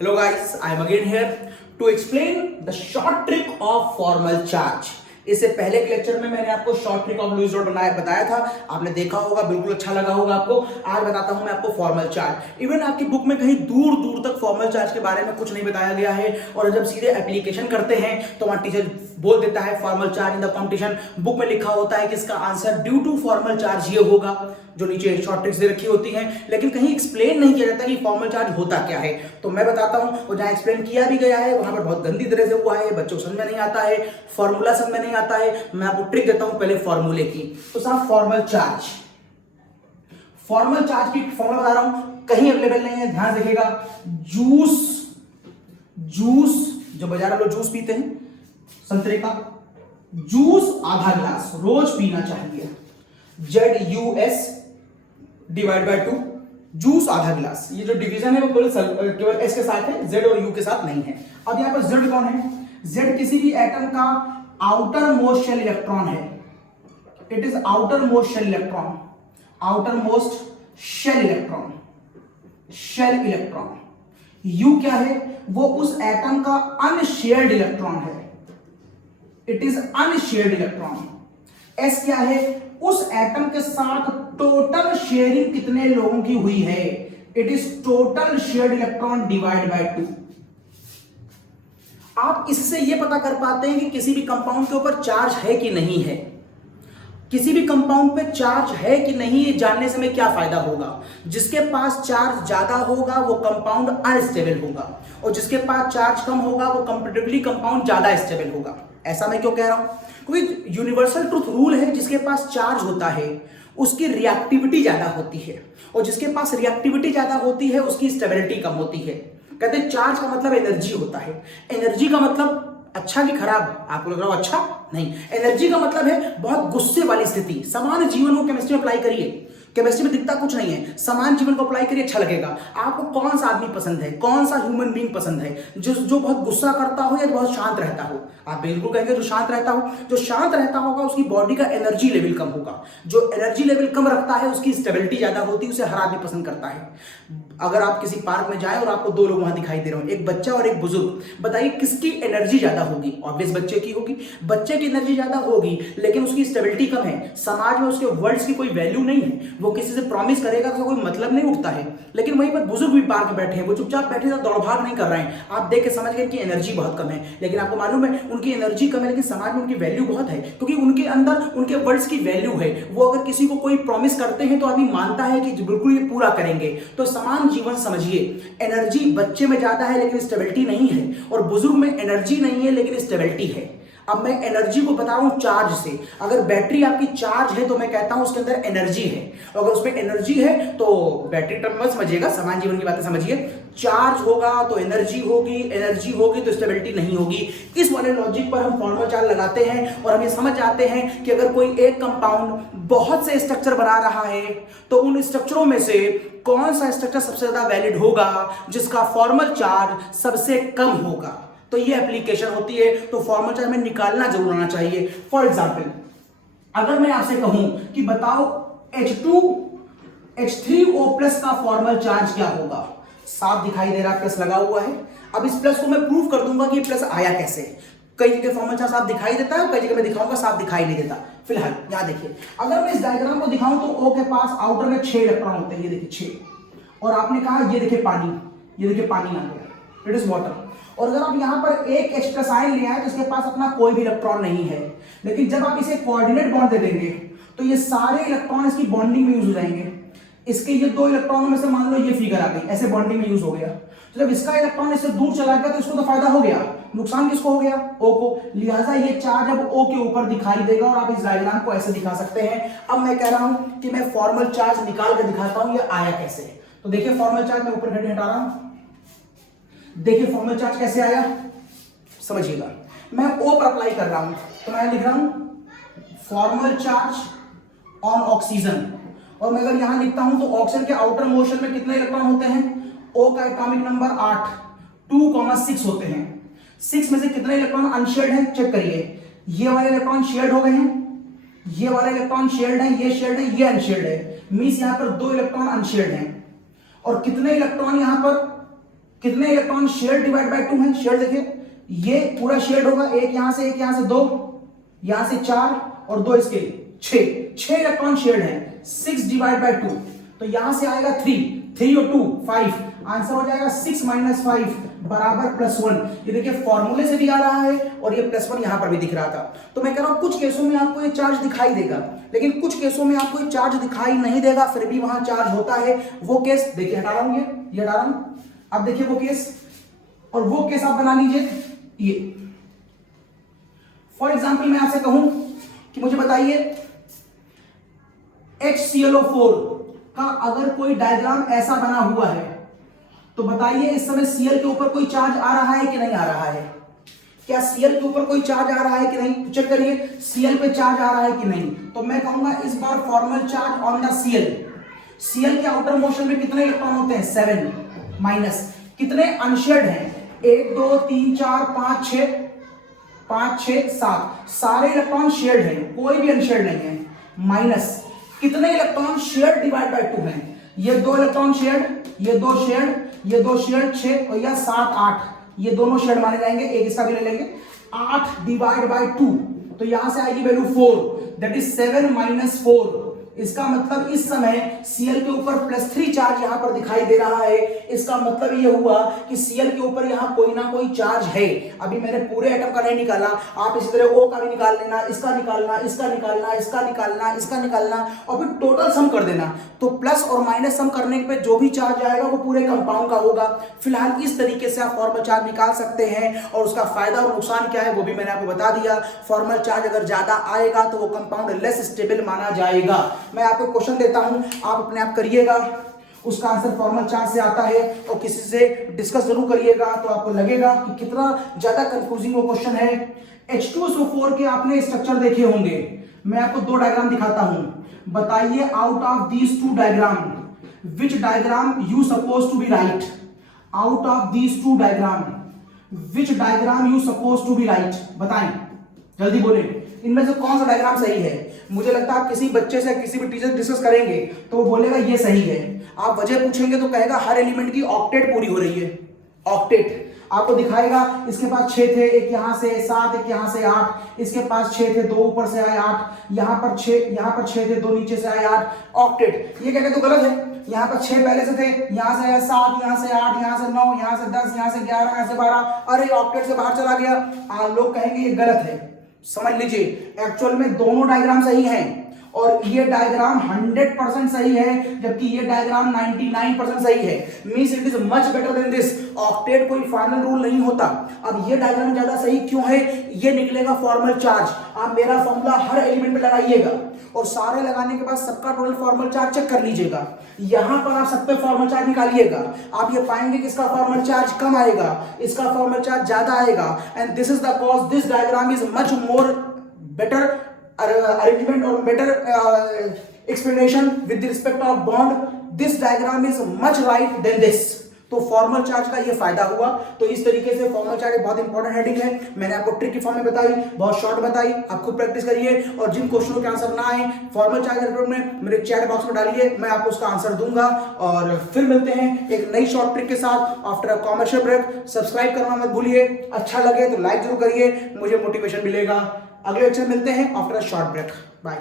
Hello guys, I am again here to explain the short trick of formal charge. इससे पहले के lecture में मैंने आपको short trick of Lewis dot बताया था, आपने देखा होगा, बिल्कुल अच्छा लगा होगा आपको। आज बताता हूं मैं आपको फॉर्मल चार्ज। इवन आपकी बुक में कहीं दूर दूर तक फॉर्मल चार्ज के बारे में कुछ नहीं बताया गया है, और जब सीधे एप्लीकेशन करते हैं तो वहां टीचर बोल देता है formal charge in the competition. Book में लिखा होता है कि इसका answer due to formal charge ये होगा, जो नीचे शॉर्ट ट्रिक्स दे रखी होती हैं, लेकिन कहीं एक्सप्लेन नहीं किया जाता कि फॉर्मल चार्ज होता क्या है। तो मैं बताता हूं, और जहां एक्सप्लेन किया भी गया है वहां पर बहुत गंदी तरह से हुआ है, बच्चों को समझ में नहीं आता है, फॉर्मूला समझ में नहीं आता है। मैं आपको ट्रिक देता हूं पहले फॉर्मूले की। तो साहब फॉर्मल चार्ज की फॉर्मूला बता रहा हूं, कहीं अवेलेबल नहीं है, ध्यान रखिएगा। जूस जो बाजार में लोग जूस पीते हैं, संतरे का जूस आधा गिलास रोज पीना चाहिए। ZUS डिवाइड बाय 2, जूस आधा गिलास। ये जो डिवीजन है वो केवल S के साथ है, Z और U के साथ नहीं है। अब यहां पर Z कौन है? Z किसी भी एटम का आउटर मोस्ट शेल इलेक्ट्रॉन है। It is outer most shell electron, outer most shell electron. U क्या है? वो उस एटम का अनशेयर्ड इलेक्ट्रॉन है। It is unshared electron. S क्या है? उस एटम के साथ टोटल शेयरिंग कितने लोगों की हुई है। It is total shared electron divide by 2। आप इससे यह पता कर पाते हैं कि किसी भी कंपाउंड के ऊपर चार्ज है कि नहीं है। किसी भी कंपाउंड पे चार्ज है कि नहीं, ये जानने से हमें क्या फायदा होगा। जिसके पास चार्ज ज्यादा होगा वो कंपाउंड अनस्टेबल होगा, और जिसके पास चार्ज कम होगा वो कंपैरेटिवली कंपाउंड ज्यादा स्टेबल होगा। ऐसा मैं क्यों कह रहा हूं? क्योंकि यूनिवर्सल ट्रूथ रूल है, जिसके पास चार्ज होता है उसकी रिएक्टिविटी ज्यादा होती है, और जिसके पास रिएक्टिविटी ज्यादा होती है उसकी स्टेबिलिटी कम होती है। कहते हैं चार्ज का मतलब एनर्जी होता है। एनर्जी का मतलब अच्छा कि खराब? आपको लग रहा हो अच्छा? नहीं, एनर्जी का मतलब है बहुत गुस्से वाली स्थिति। समान जीवन को केमिस्ट्री में अप्लाई करिए, केमिस्ट्री में दिखता कुछ नहीं है, समान जीवन को अप्लाई करिए, अच्छा लगेगा। आपको कौन सा आदमी पसंद है, कौन सा ह्यूमन बीइंग पसंद है? जो बहुत गुस्सा करता हो या बहुत शांत रहता हो? आप बिल्कुल कहेंगे जो शांत रहता हो। जो शांत रहता होगा उसकी बॉडी का एनर्जी लेवल कम होगा। जो एनर्जी लेवल कम रखता है उसकी स्टेबिलिटी ज्यादा होती है, उसे हर आदमी पसंद करता है। अगर आप किसी पार्क में जाएं और आपको दो लोग वहां दिखाई दे रहे हो, एक बच्चा और एक बुजुर्ग, बताइए किसकी एनर्जी ज्यादा होगी? ऑब्वियस बच्चे की होगी। बच्चे की एनर्जी ज्यादा होगी लेकिन उसकी स्टेबिलिटी कम है, समाज में उसके वर्ड्स की कोई वैल्यू नहीं है, वो किसी से प्रॉमिस करेगा तो कोई मतलब नहीं उठता है। लेकिन वहीं पर बुजुर्ग भी पार्क में बैठे हैं, वो चुपचाप बैठे हैं, दौड़ भाग नहीं कर रहे हैं, आप देख के समझ गए कि एनर्जी बहुत कम है। लेकिन आपको मालूम है उनकी एनर्जी कम है लेकिन समाज में उनकी वैल्यू बहुत है, क्योंकि उनके अंदर उनके वर्ड्स की वैल्यू है। वो अगर किसी को कोई प्रॉमिस करते हैं तो आदमी मानता है कि बिल्कुल ये पूरा करेंगे। तो समान जीवन समझिए, एनर्जी बच्चे में ज्यादा है लेकिन स्टेबिलिटी नहीं है, और बुजुर्ग में एनर्जी नहीं है लेकिन स्टेबिलिटी है। अब मैं एनर्जी को बता रहा हूं चार्ज से। अगर बैटरी आपकी चार्ज है तो मैं कहता हूं उसके अंदर एनर्जी है, अगर उसमें एनर्जी है तो बैटरी टर्म मत समझिएगा, समान जीवन की बातें समझिए। चार्ज होगा तो एनर्जी होगी, एनर्जी होगी तो स्टेबिलिटी नहीं होगी। इस वाले लॉजिक पर हम फॉर्मल चार्ज लगाते हैं और हम ये समझ जाते हैं कि अगर कोई एक कंपाउंड बहुत से स्ट्रक्चर बना रहा है तो उन स्ट्रक्चरों में से कौन सा स्ट्रक्चर सबसे ज्यादा वैलिड होगा, जिसका फॉर्मल चार्ज सबसे कम होगा। तो ये एप्लीकेशन होती है, तो फॉर्मल चार्ज में निकालना जरूर आना चाहिए। फॉर एग्जाम्पल अगर मैं आपसे कहूं कि बताओ H3O+ का फॉर्मल चार्ज क्या होगा, साफ दिखाई दे रहा है, प्लस लगा हुआ है। अब इस प्लस को मैं प्रूव कर दूंगा कि प्लस आया कैसे। कई जगह फॉर्मल चार्ज साफ दिखाई देता है, कई जगह मैं दिखाऊंगा साफ दिखाई नहीं देता। फिलहाल यहां देखिए, अगर मैं इस डायग्राम को दिखाऊं तो O के पास आउटर में 6 इलेक्ट्रॉन होते हैं, ये देखिए 6। और आपने कहा ये देखिए पानी, ये देखिए पानी आ गया, इट इज वाटर। और अगर आप यहां पर एक H+ आयन ले आए तो इसके पास अपना कोई भी इलेक्ट्रॉन नहीं है, लेकिन जब आप इसे कोऑर्डिनेट बॉन्ड दे देंगे तो ये सारे इलेक्ट्रॉन इसकी बॉन्डिंग में यूज हो जाएंगे। इसके ये 2 इलेक्ट्रॉनों में से मान लो ये फिगर आ गई, ऐसे बॉन्डिंग में यूज हो गया। तो जब इसका इलेक्ट्रॉन इससे दूर चला गया तो इसको तो फायदा हो गया, नुकसान किसको हो गया? O को। लिहाजा ये चार्ज अब O के ऊपर दिखाई देगा, और आप इस डायग्राम को ऐसे दिखा सकते हैं। अब मैं कह रहा हूं कि मैं फॉर्मल चार्ज निकाल कर दिखाता हूं ये आया कैसे। तो देखिए फॉर्मल चार्ज मैं ऊपर हटा रहा हूं, देखिए फॉर्मल चार्ज कैसे आया समझिएगा। मैं O पर अप्लाई कर रहा हूं तो मैं लिख रहा हूं फॉर्मल चार्ज ऑन ऑक्सीजन, और मैं अगर यहां लिखता हूं तो ऑक्सीजन के आउटर मोशन में कितने इलेक्ट्रॉन होते हैं? O का एटॉमिक नंबर 8, 2,6 होते हैं। 6 में से कितने इलेक्ट्रॉन अनशेयर्ड हैं चेक करिए। ये वाले इलेक्ट्रॉन शेयर्ड हो गए हैं, ये वाले इलेक्ट्रॉन शेयर्ड है, ये शेयर्ड है, ये अनशेयर्ड है। मींस यहां पर 2 इलेक्ट्रॉन अनशेयर्ड हैं। और कितने इलेक्ट्रॉन यहां पर कितने इलेक्ट्रॉन शेयर डिवाइड बाय 2 है? शेयर देखिए, ये पूरा शेयर होगा, एक यहां से, एक यहां से, 2 यहां से, 4 और 2 इसके 6 इलेक्ट्रॉन शेयर है। 6 डिवाइड बाय 2, तो यहां से आएगा 3 और 2 5, आंसर हो जाएगा 6 - 5 बराबर +1। ये देखिए फॉर्मूले से भी आ रहा है और ये +1 यहां पर भी दिख रहा था। तो मैं कह रहा हूं कुछ केसों में आपको ये चार्ज दिखाई देगा, लेकिन कुछ केसों में आपको ये चार्ज दिखाई नहीं देगा, फिर भी वहां चार्ज होता है। वो केस देखिए, हटा रहा हूं, ये हटा रहा हूं। अब देखिए वो केस, और वो केस आप बना लीजिए ये। फॉर एग्जाम्पल मैं आपसे कहूं कि मुझे बताइए HClO4 का अगर कोई डायग्राम ऐसा बना हुआ है, तो बताइए इस समय Cl के ऊपर कोई चार्ज आ रहा है कि नहीं आ रहा है? क्या Cl के ऊपर कोई चार्ज आ रहा है कि नहीं? तो चेक करिए Cl पे चार्ज आ रहा है कि नहीं। तो मैं कहूंगा इस बार formal charge on the Cl। Cl के आउटर मोशन में कितने इलेक्ट्रॉन होते हैं? 7 माइनस कितने अनशेयर्ड हैं? 1 2 3 4 5 6 7, सारे इलेक्ट्रॉन शेयर्ड हैं, कोई भी अनशेयर्ड नहीं है। माइनस कितने इलेक्ट्रॉन शेयर्ड डिवाइड बाय 2 हैं? ये 2 इलेक्ट्रॉन शेयर्ड, ये 2 शेयर्ड, ये 2 शेयर्ड, 6 और यह 7 8, ये दोनों शेयर्ड माने जाएंगे, एक इसका भी ले लेंगे। 8 डिवाइड बाय 2, तो यहां से आएगी वैल्यू 4, दैट इज 7 - 4। इसका मतलब इस समय Cl के ऊपर +3 चार्ज यहां पर दिखाई दे रहा है। इसका मतलब ये हुआ कि Cl के ऊपर यहां कोई ना कोई चार्ज है। अभी मैंने पूरे एटम का नहीं निकाला, आप इसी तरह O का भी निकाल लेना, इसका निकालना, इसका निकालना, इसका निकालना, इसका निकालना और फिर टोटल सम कर देना। तो प्लस और माइनस सम करने पे जो भी चार्ज आएगा वो पूरे कंपाउंड का होगा। फिलहाल इस तरीके से आप फॉर्मल चार्ज निकाल सकते हैं और उसका फायदा और नुकसान क्या है वो भी मैंने आपको बता दिया। फॉर्मल चार्ज अगर ज्यादा आएगा तो वो कंपाउंड लेस स्टेबल माना जाएगा। मैं आपको क्वेश्चन देता हूं, आप अपने आप करिएगा, उसका आंसर फॉर्मल चार्ज से आता है और किसी से डिस्कस जरूर करिएगा, तो आपको लगेगा कि कितना ज्यादा कंफ्यूजिंग वो क्वेश्चन है। H2SO4 के आपने स्ट्रक्चर देखे होंगे, मैं आपको 2 डायग्राम दिखाता हूं। बताइए out of these 2 diagram which diagram you suppose to be right? Out of these 2 diagram which diagram you suppose to be right? बताएं, जल्दी बोले, इनमें से कौन सा डायग्राम सही है? मुझे लगता है आप किसी बच्चे से किसी भी टीचर डिस्कस करेंगे तो वो बोलेगा ये सही है। आप वजह पूछेंगे तो कहेगा हर एलिमेंट की ऑक्टेट पूरी हो रही है। ऑक्टेट आपको दिखाएगा, इसके पास 6 थे, एक यहां से 7, एक यहां से 8, इसके पास 6 थे, 2 ऊपर से आए 8, यहां पर 6 थे, 2 नीचे से आए 8। ऑक्टेट ये कहते तो गलत है, यहां पर 6 पहले से थे, यहां से आया 7, यहां से 8, यहां से 9, यहां से 10, यहां से 11, यहां से 12, अरे ऑक्टेट से बाहर चला गया। लोग कहेंगे ये गलत है। समझ लीजिए एक्चुअल में दोनों डायग्राम सही हैं और ये डायग्राम 100% सही है, जबकि ये डायग्राम 99% सही है। Means it is much better than this. Octet कोई फाइनल रूल नहीं होता। अब ये डायग्राम ज्यादा सही क्यों है? ये निकलेगा फॉर्मल चार्ज। आप मेरा फॉर्मूला हर एलिमेंट में लगाइएगा और सारे लगाने के बाद सबका टोटल फॉर्मल चार्ज चेक कर लीजिएगा। यहां पर आप सब पे फॉर्मल चार्ज निकालिएगा, आप ये पाएंगे कि इसका फॉर्मल चार्ज कम आएगा, इसका फॉर्मल चार्ज ज्यादा आएगा। And this is the cause this diagram is much more better arrangement or better explanation with respect of bond. This diagram is much right than this. तो फॉर्मल चार्ज का ये फायदा हुआ। तो इस तरीके से फॉर्मल चार्ज बहुत इंपॉर्टेंट हेडिंग है। मैंने आपको ट्रिक की फॉर्म में बताई, बहुत शॉर्ट बताई, आप खुद प्रैक्टिस करिए और जिन क्वेश्चनों के आंसर ना आए फॉर्मल चार्ज में मेरे चैट बॉक्स में डालिए, मैं आपको उसका आंसर दूंगा। और फिर मिलते हैं एक नई शॉर्ट ट्रिक के साथ after a commercial break. Subscribe करना मत भूलिए, अच्छा लगे तो लाइक जरूर करिए, मुझे मोटिवेशन मिलेगा। अगले लेक्चर मिलते हैं after a short break. Bye.